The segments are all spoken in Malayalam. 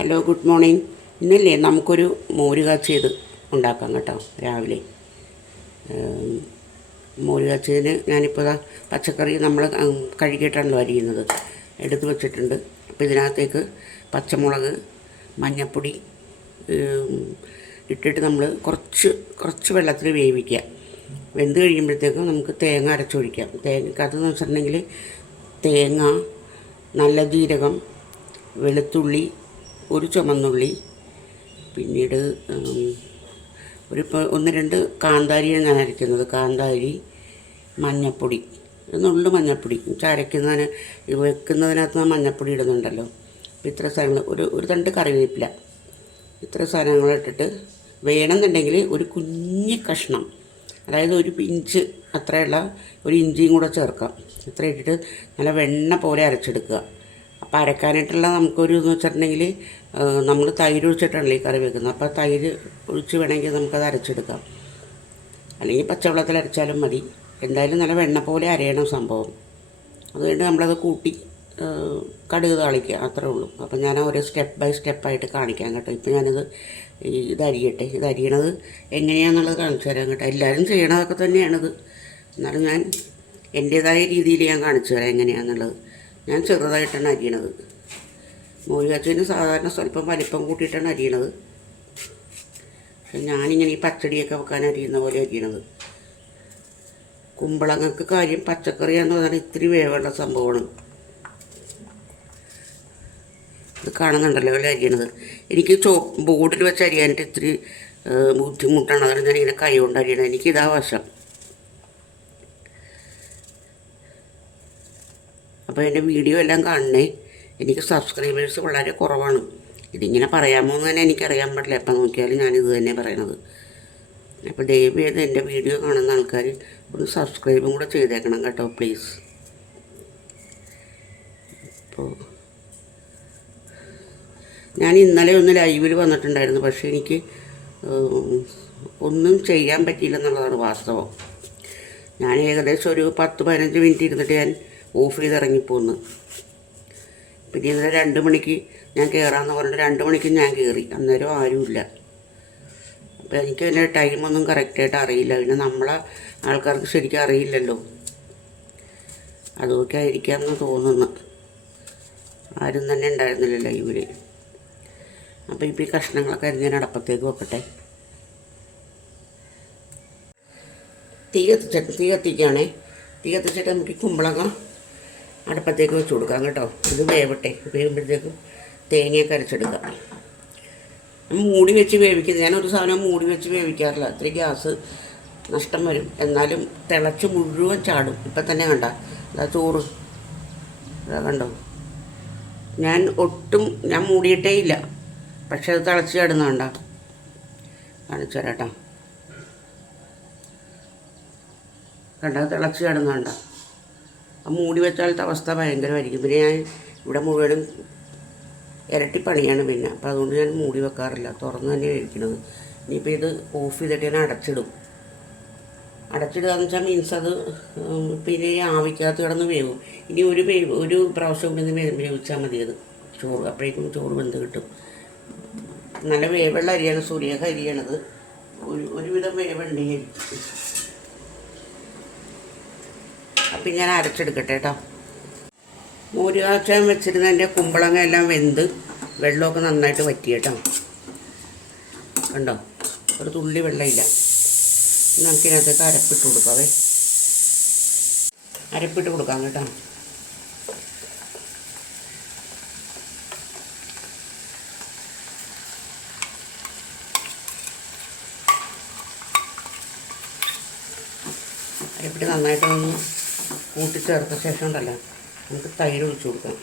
Hello, good morning. ഇന്നല്ലേ നമുക്കൊരു മോര് കാച്ചിയത് ഉണ്ടാക്കാം കേട്ടോ. രാവിലെ മോര് കാച്ചിയതിന് ഞാനിപ്പോൾ പച്ചക്കറി നമ്മൾ കഴുകിയിട്ടാണല്ലോ അരിയുന്നത്, എടുത്ത് വെച്ചിട്ടുണ്ട്. അപ്പോൾ ഇതിനകത്തേക്ക് പച്ചമുളക്, മഞ്ഞൾപ്പൊടി ഇട്ടിട്ട് നമ്മൾ കുറച്ച് വെള്ളത്തിൽ വേവിക്കുക. വെന്ത് കഴിയുമ്പോഴത്തേക്കും നമുക്ക് തേങ്ങ അരച്ചൊഴിക്കാം. അതെന്ന് വെച്ചിട്ടുണ്ടെങ്കിൽ തേങ്ങ, നല്ല ജീരകം, വെളുത്തുള്ളി, ഒരു ചുമന്നുള്ളി, പിന്നീട് ഒന്ന് രണ്ട് കാന്താരിയാണ് ഞാൻ അരയ്ക്കുന്നത്. കാന്താരി, മഞ്ഞൾപ്പൊടി, നുള്ളു മഞ്ഞൾപ്പൊടി അരയ്ക്കുന്നതിന് വെക്കുന്നതിനകത്ത് മഞ്ഞൾപ്പൊടി ഇടുന്നുണ്ടല്ലോ. അപ്പോൾ ഇത്ര സാധനങ്ങൾ, ഒരു തണ്ട് കറിവേപ്പില, ഇത്ര സാധനങ്ങളിട്ടിട്ട് വേണമെന്നുണ്ടെങ്കിൽ ഒരു കുഞ്ഞ് കഷ്ണം, അതായത് ഒരു പിഞ്ച് അത്രയുള്ള ഒരു ഇഞ്ചിയും കൂടെ ചേർക്കാം. ഇത്ര ഇട്ടിട്ട് നല്ല വെണ്ണ പോലെ അരച്ചെടുക്കുക. അപ്പോൾ അരക്കാനായിട്ടുള്ള നമുക്കൊരു എന്ന് വെച്ചിട്ടുണ്ടെങ്കിൽ നമ്മൾ തൈര് ഒഴിച്ചിട്ടാണല്ലോ ഈ കറി വെക്കുന്നത്. അപ്പോൾ തൈര് ഒഴിച്ച് വേണമെങ്കിൽ നമുക്കത് അരച്ചെടുക്കാം, അല്ലെങ്കിൽ പച്ചവെള്ളത്തിൽ അരച്ചാലും മതി. എന്തായാലും നല്ല വെണ്ണ പോലെ അരയണം സംഭവം. അതുകൊണ്ട് നമ്മളത് കൂട്ടി കടുക് താളിക്കുക, അത്രേ ഉള്ളൂ. അപ്പോൾ ഞാൻ ഓരോ സ്റ്റെപ്പ് ബൈ സ്റ്റെപ്പായിട്ട് കാണിക്കാം കേട്ടോ. ഇപ്പോൾ ഞാനിത് ഇതരിയട്ടെ. ഇതരിയണത് എങ്ങനെയാണെന്നുള്ളത് കാണിച്ചു തരാം കേട്ടോ. എല്ലാവരും ചെയ്യണതൊക്കെ തന്നെയാണിത്, എന്നാലും ഞാൻ എൻ്റേതായ രീതിയിൽ ഞാൻ കാണിച്ചു തരാം എങ്ങനെയാണെന്നുള്ളത്. ഞാൻ ചെറുതായിട്ടാണ് അരിയണത്. മോര് കാച്ചിയതിന് സാധാരണ സ്വല്പം വലിപ്പം കൂട്ടിയിട്ടാണ് അരിയണത്. പക്ഷെ ഞാനിങ്ങനെ ഈ പച്ചടിയൊക്കെ വെക്കാൻ അരിയുന്ന പോലെ അരിയണത്. കുമ്പളങ്ങൾക്ക് കാര്യം പച്ചക്കറിയാന്ന് പറഞ്ഞാൽ ഇത്തിരി വേവുള്ള സംഭവമാണ്. ഇത് കാണുന്നുണ്ടല്ലോ അല്ലേ അരിയണത്. എനിക്ക് ബോർഡിൽ വെച്ച് അരിയാനായിട്ട് ഇത്തിരി ബുദ്ധിമുട്ടാണ്. അതാണ് ഞാനിങ്ങനെ കൈ കൊണ്ട് അരിയണത്. എനിക്കിതാ വശം. അപ്പോൾ എൻ്റെ വീഡിയോ എല്ലാം കാണണേ. എനിക്ക് സബ്സ്ക്രൈബേഴ്സ് വളരെ കുറവാണ്. ഇതിങ്ങനെ പറയാമോ എന്ന് തന്നെ എനിക്കറിയാൻ പറ്റില്ല. എപ്പോൾ നോക്കിയാലും ഞാനിത് തന്നെ പറയണത്. അപ്പോൾ ദയവ് ചെയ്ത് എൻ്റെ വീഡിയോ കാണുന്ന ആൾക്കാർ ഒന്ന് സബ്സ്ക്രൈബും കൂടെ ചെയ്തേക്കണം കേട്ടോ, പ്ലീസ്. അപ്പോൾ ഞാൻ ഇന്നലെ ഒന്ന് ലൈവിൽ വന്നിട്ടുണ്ടായിരുന്നു, പക്ഷേ എനിക്ക് ഒന്നും ചെയ്യാൻ പറ്റിയില്ലെന്നുള്ളതാണ് വാസ്തവം. ഞാൻ ഏകദേശം ഒരു 10-15 മിനിറ്റ് ഇരുന്നിട്ട് ഞാൻ ഓഫ് ചെയ്ത് ഇറങ്ങിപ്പോന്ന്. പിന്നെ ഇന്നലെ 2 മണിക്ക് ഞാൻ കയറാമെന്ന് പറഞ്ഞിട്ട് 2 മണിക്ക് ഞാൻ കയറി. അന്നേരം ആരുമില്ല. അപ്പോൾ എനിക്ക് അതിൻ്റെ ടൈമൊന്നും കറക്റ്റായിട്ട് അറിയില്ല. പിന്നെ നമ്മളെ ആൾക്കാർക്ക് ശരിക്കും അറിയില്ലല്ലോ, അതൊക്കെ ആയിരിക്കാമെന്ന് തോന്നുന്നു. ആരും തന്നെ ഉണ്ടായിരുന്നില്ല ലൈവിൽ. അപ്പോൾ ഇപ്പോൾ ഈ കഷ്ണങ്ങളൊക്കെ അരിഞ്ഞാൽ അടപ്പത്തേക്ക് വെക്കട്ടെ. തീ കത്തിക്കുകയാണേ. തീ കത്തിച്ചിട്ട് നമുക്ക് ഈ കുമ്പളങ്ങ അടുപ്പത്തേക്ക് വെച്ച് കൊടുക്കാം കേട്ടോ. ഇത് വേവട്ടെ. വേവുമ്പോഴത്തേക്കും തേങ്ങയൊക്കെ അരച്ചെടുക്കാം. മൂടി വെച്ച് വേവിക്കുന്നത്, ഞാനൊരു സാധനം മൂടി വെച്ച് വേവിക്കാറില്ല. അത്രയും ഗ്യാസ് നഷ്ടം വരും. എന്നാലും തിളച്ച് മുഴുവൻ ചാടും. ഇപ്പം തന്നെ കണ്ട അതാ ചോറ്, അതാ കണ്ടോ. ഞാൻ മൂടിയിട്ടേ ഇല്ല, പക്ഷെ അത് തിളച്ച് ചാടുന്ന കണ്ട. കാണിച്ചു തരാം കേട്ടോ. കണ്ട തിളച്ച് ചാടുന്ന കണ്ട. ആ മൂടി വെച്ചാലത്തെ അവസ്ഥ ഭയങ്കരമായിരിക്കും. പിന്നെ ഞാൻ ഇവിടെ മുഴുവനും ഇരട്ടി പണിയാണ് പിന്നെ. അപ്പോൾ അതുകൊണ്ട് ഞാൻ മൂടി വെക്കാറില്ല, തുറന്ന് തന്നെ കഴിക്കണത്. ഇനിയിപ്പോൾ ഇത് ഓഫ് ചെയ്തിട്ട് ഞാൻ അടച്ചിടും. അടച്ചിടുക എന്ന് വെച്ചാൽ മീൻസ് അത് പിന്നെ ആവിക്കകത്ത് കിടന്ന് വേവും. ഇനി ഒരു പ്രാവശ്യം കൂടി വേവിച്ചാൽ മതി അത് ചോറ്. അപ്പോഴേക്കും ചോറ് വെന്ത് കിട്ടും. നല്ല വേവുള്ള അരിയാണ്, സൂര്യക അരിയാണത്. ഒരുവിധം വേവുണ്ട് ഈ അരി. അപ്പം ഞാൻ അരച്ചെടുക്കട്ടെ കേട്ടോ. മോര് കാച്ചാൻ വെച്ചിരുന്നതിൻ്റെ കുമ്പളങ്ങ എല്ലാം വെന്ത് വെള്ളമൊക്കെ നന്നായിട്ട് വറ്റി കേട്ടോ. കണ്ടോ, ഒരു തുള്ളി വെള്ളമില്ല. നമുക്കിതിനകത്തേക്ക് അരപ്പിട്ട് കൊടുക്കാവേ. അരപ്പിട്ട് കൊടുക്കാം കേട്ടോ. അരപ്പിട്ട് നന്നായിട്ടൊന്ന് കൂട്ടിച്ചേർത്ത ശേഷം ഉണ്ടല്ലോ നമുക്ക് തൈര് ഒഴിച്ചു കൊടുക്കാം.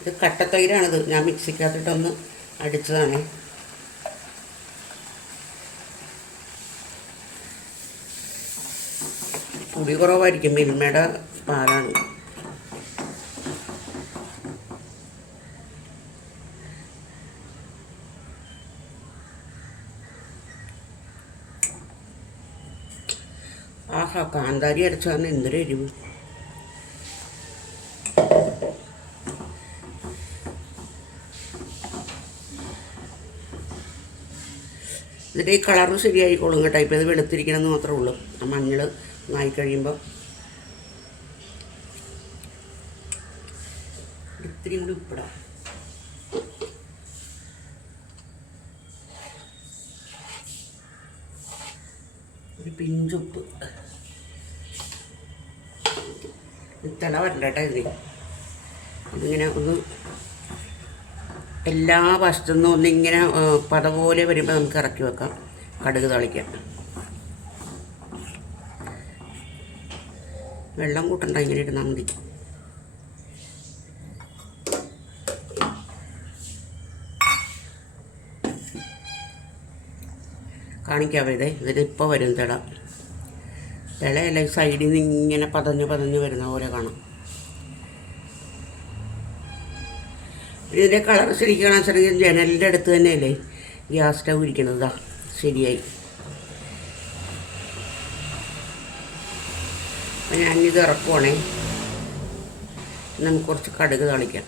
ഇത് കട്ടത്തൈരാണിത്. ഞാൻ മിക്സിക്കകത്തിട്ടൊന്ന് അടിച്ചതാണ്. പുളി കുറവായിരിക്കും, മിൽമയുടെ പാലാണ്. ആഹാ, കാന്താരി അരച്ചാൽ എന്തൊരു എരിവ്. എന്നിട്ട് ഈ കളറ് ശരിയായിക്കോളും കേട്ടോ. ഇപ്പോൾ ഇത് വെളുത്തിരിക്കണമെന്ന് മാത്രമേ ഉള്ളൂ. ആ മഞ്ഞൾ നായി കഴിയുമ്പോൾ ഇത്തിരി കൂടി ഉപ്പിടാം. ഒരു പിഞ്ചുപ്പ്. തിള വരണ്ട കേട്ടോ ഇതിന്. ഇതിങ്ങനെ ഒന്ന് എല്ലാ വശത്തുനിന്നും ഒന്നിങ്ങനെ പത പോലെ വരുമ്പോൾ നമുക്ക് ഇറക്കി വെക്കാം. കടുക് തളിക്കാം. വെള്ളം കൂട്ടണ്ട, ഇങ്ങനെ ഇരുന്നാൽ മതി. കാണിക്കാവേ ഇതിനിപ്പോൾ വരും തിളയല്ല, സൈഡിൽ നിന്ന് ഇങ്ങനെ പതഞ്ഞ് വരുന്ന പോലെ കാണാം. ഇതിൻ്റെ കളർ ശരിക്കും കാണാൻ ശരിക്കും ജനലിൻ്റെ അടുത്ത് തന്നെയല്ലേ ഗ്യാസ് സ്റ്റവ് ഇരിക്കണതാ. ശരിയായി. അപ്പം ഞാനിത് ഇറക്കുവാണേ. നമുക്ക് കുറച്ച് കടുക് തളിക്കാം.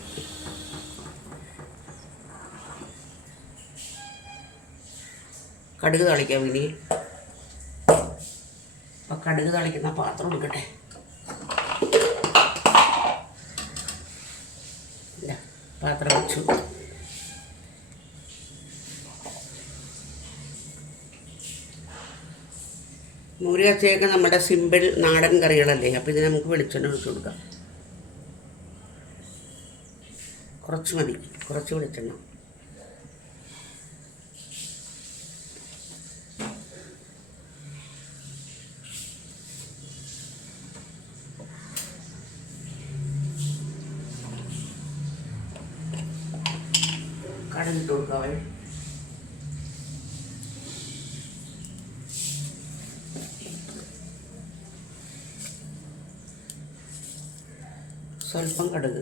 കടുക് തളിക്കാം ഇനി. അപ്പം കടുക് തളിക്കുന്ന പാത്രം എടുക്കട്ടെ. പാത്രം വെച്ചു. മൂരി കച്ചയൊക്കെ നമ്മുടെ സിമ്പിൾ നാടൻ കറികളല്ലേ. അപ്പോൾ ഇതിന് നമുക്ക് വെളിച്ചെണ്ണ ഒഴിച്ചു കൊടുക്കാം. കുറച്ച് മതി, കുറച്ച് വെളിച്ചെണ്ണ. കടുകിട്ട് കൊടുക്കാവേ. സ്വല്പം കടുക്.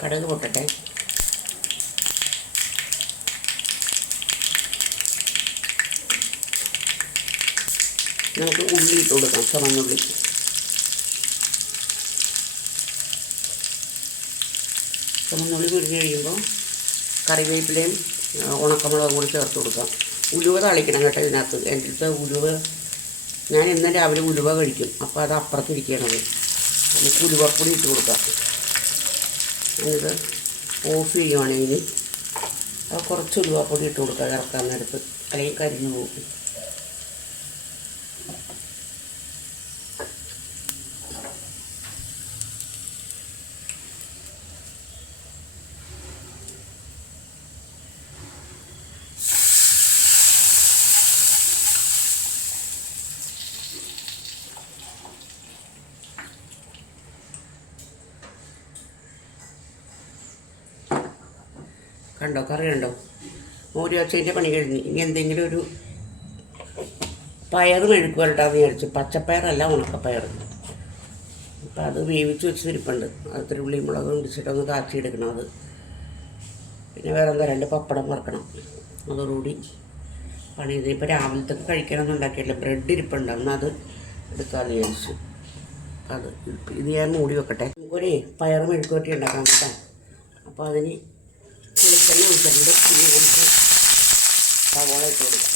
കടുക് പൊട്ടട്ടെ. നമുക്ക് ഉള്ളി ഇട്ട് കൊടുക്കാം. ചുവന്നുള്ളി. ചുവന്നുള്ളി പൊരിഞ്ഞ് കഴിയുമ്പോൾ കറിവേപ്പിലയും ഉണക്കമുളകും കൂടി ചേർത്ത് കൊടുക്കാം. ഉലുവ തളിക്കണം കേട്ടോ ഇതിനകത്ത്. എൻ്റെ അടുത്ത് ഉലുവ, ഞാൻ എന്നും രാവിലെ ഉലുവ കഴിക്കും. അപ്പോൾ അത് അപ്പുറത്തിരിക്കണത്. നമുക്ക് ഉലുവപ്പൊടി ഇട്ട് കൊടുക്കാം. ഞാനിത് ഓഫ് ചെയ്യുവാണെങ്കിൽ അത് കുറച്ച് ഉലുവപ്പൊടി ഇട്ട് കൊടുക്കാം ഇറക്കാൻ നേരത്ത്, അല്ലെങ്കിൽ കരിഞ്ഞു പോകും. കണ്ടോ, കറി കണ്ടോ? മോര് കാച്ചതിൻ്റെ പണി കഴിഞ്ഞ്. ഇനി എന്തെങ്കിലും ഒരു പയർ മെഴുക്ക് വരട്ടാന്ന് വിചാരിച്ചു. പച്ചപ്പയറല്ല, ഉണക്കപ്പയർ. അപ്പം അത് വേവിച്ച് വെച്ച് തിരിപ്പുണ്ട്. അത് ഇത്തിരി ഉള്ളി മുളകും ഇടിച്ചിട്ടൊന്ന് കാച്ചിയെടുക്കണം. അത് പിന്നെ വേറെ എന്താ, 2 പപ്പടം വറക്കണം. അതോടുകൂടി പണി ചെയ്ത്. ഇപ്പോൾ രാവിലത്തേക്ക് കഴിക്കാനൊന്നും ഉണ്ടാക്കിയില്ല. ബ്രെഡ് ഇരിപ്പുണ്ട്, എന്നാൽ അത് എടുക്കാമെന്ന് വിചാരിച്ചു. അത് ഇത് ഞാൻ മൂടി വെക്കട്ടെ. നമുക്കൊരു പയർ മെഴുക്ക് വരട്ടി ഉണ്ടാക്കാം കേട്ടോ. അപ്പോൾ അതിന് വെളിച്ചെണ്ണ ഒഴിച്ചിട്ടുണ്ട്. ഇനി നമുക്ക് സവോള ഇട്ട് കൊടുക്കാം.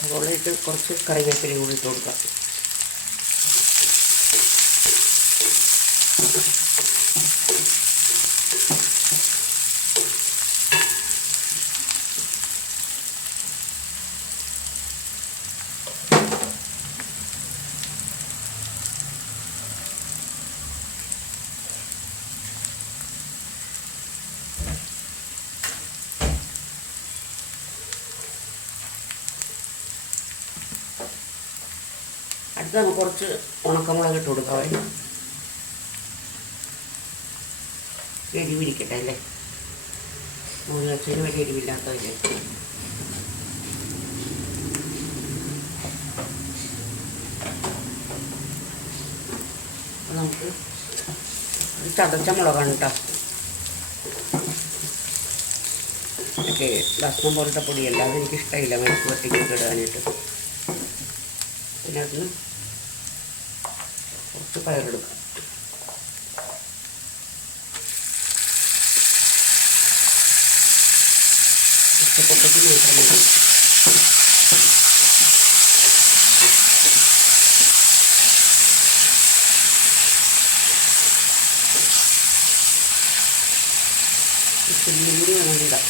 സവോള ഇട്ട് കുറച്ച് കറിവേപ്പിലയും കൂടി ഇട്ട് കൊടുക്കാം. അടുത്ത് നമുക്ക് കുറച്ച് ഉണക്കമുളക് ഇട്ട് കൊടുക്കാം. എരിവിരിക്കട്ടെ അല്ലേ. മൂന്ന് വെച്ചതിന് വലിയ എരിവില്ലാത്തതല്ലേ. നമുക്ക് ചതച്ച മുളകാണ് കേട്ടോ. ഒക്കെ ഭക്ഷണം പോലത്തെ പൊടിയല്ല, അതെനിക്കിഷ്ടമില്ല മെഴുക്ക് വരട്ടിക്കൊക്കെ ഇടാനായിട്ട്. പിന്നെ അതിന് കുറച്ച് പയറെടുക്കാം. ഇഷ്ടപ്പെട്ടത് മാത്രം മതി. ഇച്ചിരി കൂടി വേണമെന്നിടാം.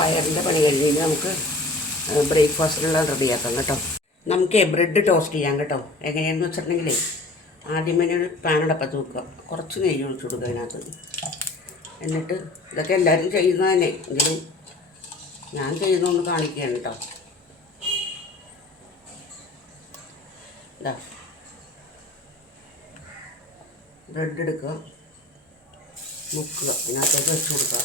പയറിൻ്റെ പണി കഴിഞ്ഞ് നമുക്ക് ബ്രേക്ക്ഫാസ്റ്റിനുള്ള റെഡിയാക്കാം കേട്ടോ. നമുക്ക് ബ്രെഡ് ടോസ്റ്റ് ചെയ്യാം കേട്ടോ. എങ്ങനെയാണെന്ന് വെച്ചിട്ടുണ്ടെങ്കിൽ ആദ്യമേ ഒരു പാനടപ്പത്ത് വെക്കുക, കുറച്ച് നെയ്യ് ഒഴിച്ചു കൊടുക്കുക അതിനകത്ത്. എന്നിട്ട് ഇതൊക്കെ എല്ലാവരും ചെയ്യുന്നത് തന്നെ, എങ്കിലും ഞാൻ ചെയ്യുന്നതൊന്ന് കാണിക്കുകയാണ് കേട്ടോ. ഇതാ ബ്രെഡ് എടുക്കുക, മുക്കുക, ഇതിനകത്തേക്ക് വെച്ച് കൊടുക്കുക.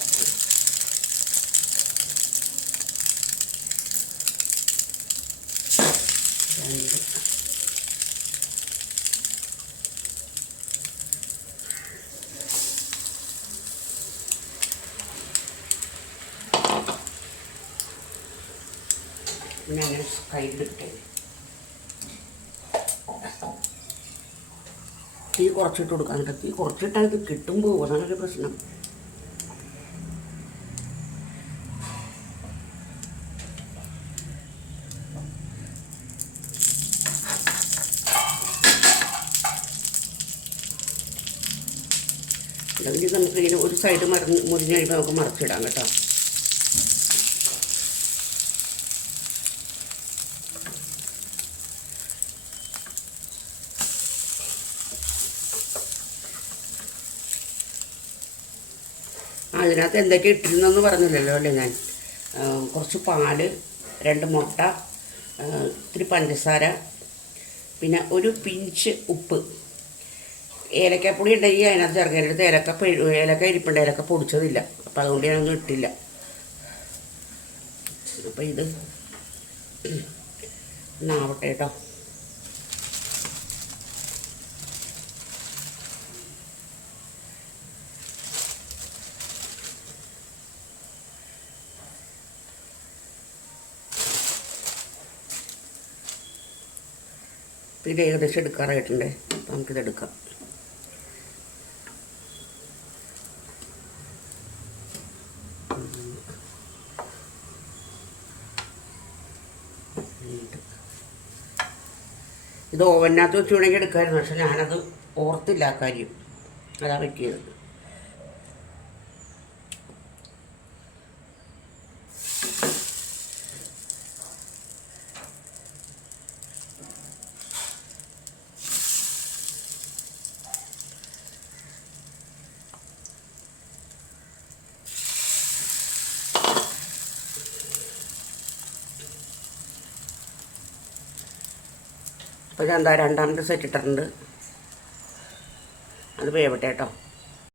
പിന്നെ അങ്ങനെ കയ്യിലിട്ടേ തീ കുറച്ചിട്ട് കൊടുക്കാൻ കേട്ടോ. തീ കുറച്ചിട്ടാൽ ഇത് കിട്ടുമ്പോൾ അതാണൊരു പ്രശ്നം. അല്ലെങ്കിൽ നമുക്ക് ഇങ്ങനെ ഒരു സൈഡ് മുരിഞ്ഞ് കഴിയുമ്പോൾ നമുക്ക് മറിച്ചിടാം കേട്ടോ. അതിനകത്ത് എന്തൊക്കെ ഇട്ടിരുന്നെന്ന് പറഞ്ഞില്ലല്ലോ അല്ലേ ഞാൻ. കുറച്ച് പാല്, 2 മുട്ട, ഇത്തിരി പഞ്ചസാര, പിന്നെ ഒരു പിഞ്ച് ഉപ്പ്, ഏലക്കപ്പൊടി ഉണ്ടെങ്കിൽ അതിനകത്ത് ചേർക്കരുത്. ഏലക്ക ഇരിപ്പുണ്ട്, ഏലക്ക പൊടിച്ചതില്ല, അപ്പം അതുകൊണ്ട് ഞാനൊന്നും ഇട്ടില്ല. അപ്പം ഇത് ഒന്നാവട്ടെ കേട്ടോ. ഇത് ഏകദേശം എടുക്കാറായിട്ടുണ്ട്. അപ്പം നമുക്കിതെടുക്കാം. ഇത് ഓവനകത്ത് വെച്ച് വേണമെങ്കിൽ എടുക്കാമായിരുന്നു, പക്ഷെ ഞാനത് ഓർത്തില്ല ആ കാര്യം, അതാ പറ്റിയത്. അപ്പോൾ ഞാൻ എന്താ രണ്ടാമത്തെ സെറ്റ് ഇട്ടിട്ടുണ്ട്, അത് വേവട്ടെ കേട്ടോ.